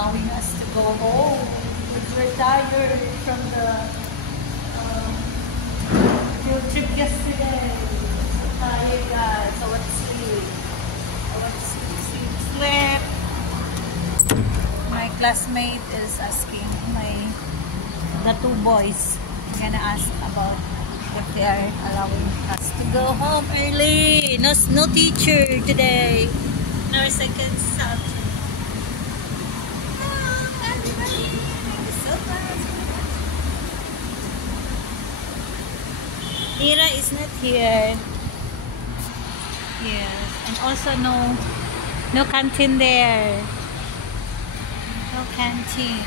allowing us to go home. We're tired from the field trip yesterday. So tired, guys. So let's sleep. Sleep. My classmate is asking the two boys. I'm gonna ask about if they are allowing us to go home early. No teacher today. No second subject. Ira is not here. Yes, and also no canteen there. No canteen.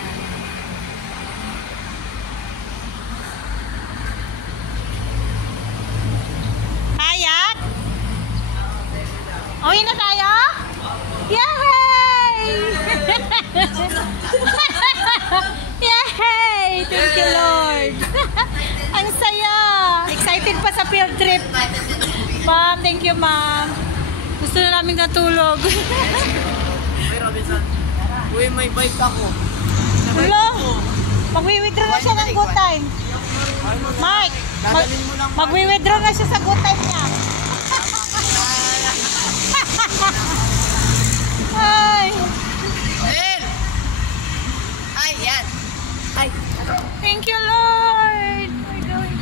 Hayat? Uwi na tayo? Yay! Yay! Thank you, Lord. Ang saya. Excited pa sa field trip. Ma'am, thank you, ma'am. Gusto na namin natulog. Uy, Robinson. Uy, may bike ako. Hello? Mag-withdraw na siya ng good time. Mike, mag-withdraw na siya sa good time niya. Ay. Ay, yan. Ay. Thank you, Lord. We're going.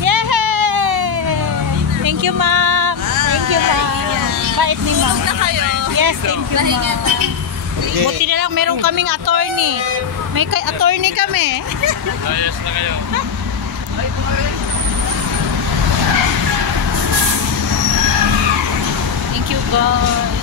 Yay! Thank you, ma'am. Thank you, ma'am. Bait ni ma'am. Yes, thank you, ma'am. Buti na lang meron kaming attorney. May attorney kami. Ayos na kayo. Thank you, God.